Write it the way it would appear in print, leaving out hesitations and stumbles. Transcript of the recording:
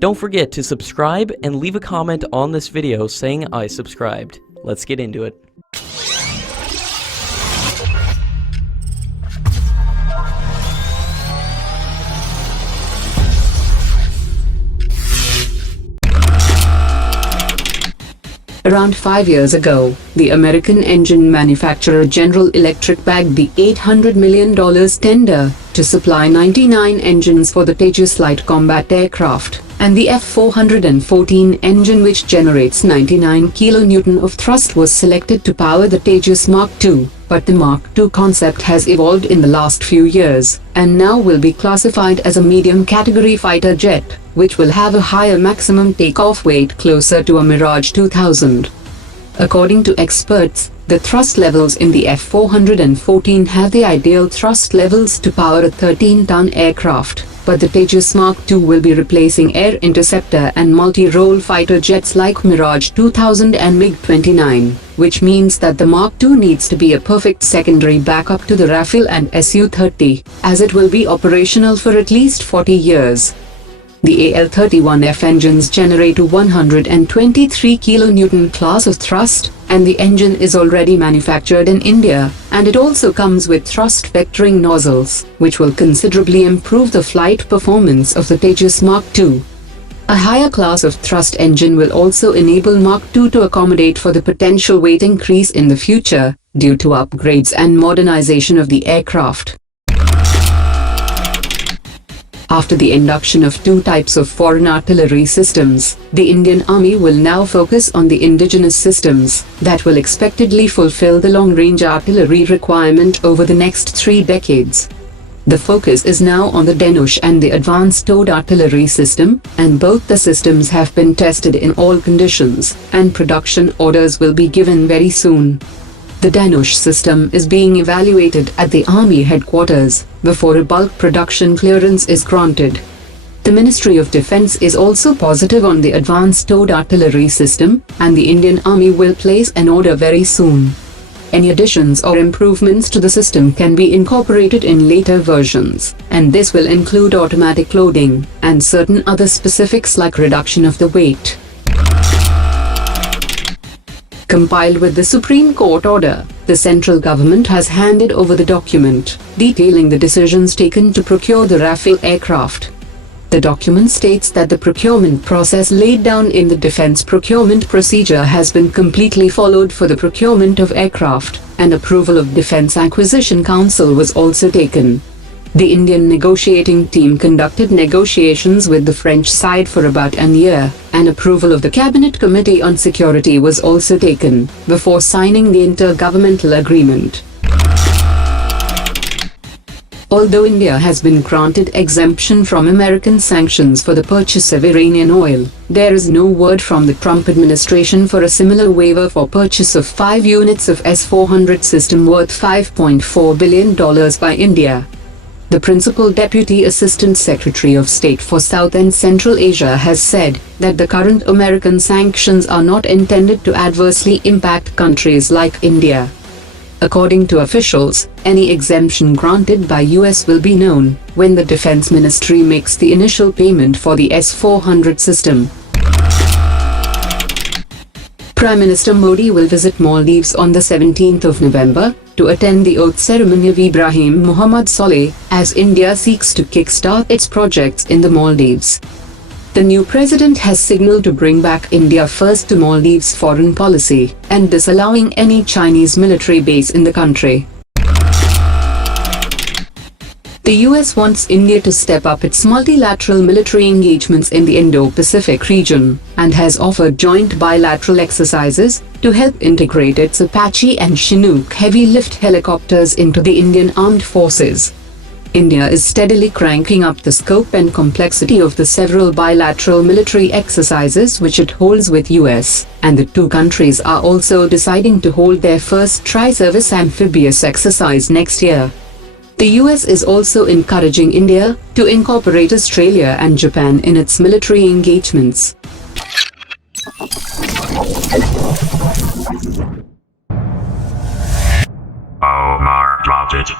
Don't forget to subscribe and leave a comment on this video saying I subscribed. Let's get into it. Around 5 years ago, the American engine manufacturer General Electric bagged the $800 million tender to supply 99 engines for the Tejas light combat aircraft, and the F414 engine, which generates 99 kN of thrust, was selected to power the Tejas Mk2. But the Mark II concept has evolved in the last few years, and now will be classified as a medium category fighter jet, which will have a higher maximum takeoff weight, closer to a Mirage 2000. According to experts, the thrust levels in the F414 have the ideal thrust levels to power a 13-ton aircraft, but the Tejas Mk2 will be replacing air interceptor and multi-role fighter jets like Mirage 2000 and MiG-29, which means that the Mark II needs to be a perfect secondary backup to the Rafale and Su-30, as it will be operational for at least 40 years. The AL-31F engines generate a 123 kN class of thrust, and the engine is already manufactured in India, and it also comes with thrust vectoring nozzles, which will considerably improve the flight performance of the Tejas Mark II. A higher class of thrust engine will also enable Mark II to accommodate for the potential weight increase in the future, due to upgrades and modernization of the aircraft. After the induction of two types of foreign artillery systems, the Indian Army will now focus on the indigenous systems that will expectedly fulfill the long-range artillery requirement over the next 3 decades. The focus is now on the Dhanush and the advanced towed artillery system, and both the systems have been tested in all conditions, and production orders will be given very soon. The Dhanush system is being evaluated at the Army headquarters before a bulk production clearance is granted. The Ministry of Defence is also positive on the advanced towed artillery system, and the Indian Army will place an order very soon. Any additions or improvements to the system can be incorporated in later versions, and this will include automatic loading and certain other specifics like reduction of the weight. Compiled with the Supreme Court order, the central government has handed over the document detailing the decisions taken to procure the Rafale aircraft. The document states that the procurement process laid down in the defense procurement procedure has been completely followed for the procurement of aircraft, and approval of Defense Acquisition Council was also taken. The Indian negotiating team conducted negotiations with the French side for about a year, and approval of the Cabinet Committee on Security was also taken, before signing the intergovernmental agreement. Although India has been granted exemption from American sanctions for the purchase of Iranian oil, there is no word from the Trump administration for a similar waiver for purchase of 5 units of S400 system worth $5.4 billion by India. The Principal Deputy Assistant Secretary of State for South and Central Asia has said that the current American sanctions are not intended to adversely impact countries like India. According to officials, any exemption granted by US will be known when the Defense Ministry makes the initial payment for the S400 system. Prime Minister Modi will visit Maldives on the 17th of November to attend the oath ceremony of Ibrahim Mohammad Solih, as India seeks to kickstart its projects in the Maldives. The new president has signaled to bring back India first to Maldives foreign policy, and disallowing any Chinese military base in the country. The US wants India to step up its multilateral military engagements in the Indo-Pacific region, and has offered joint bilateral exercises to help integrate its Apache and Chinook heavy lift helicopters into the Indian Armed Forces. India is steadily cranking up the scope and complexity of the several bilateral military exercises which it holds with US, and the two countries are also deciding to hold their first tri-service amphibious exercise next year. The US is also encouraging India to incorporate Australia and Japan in its military engagements. Omar dropped it.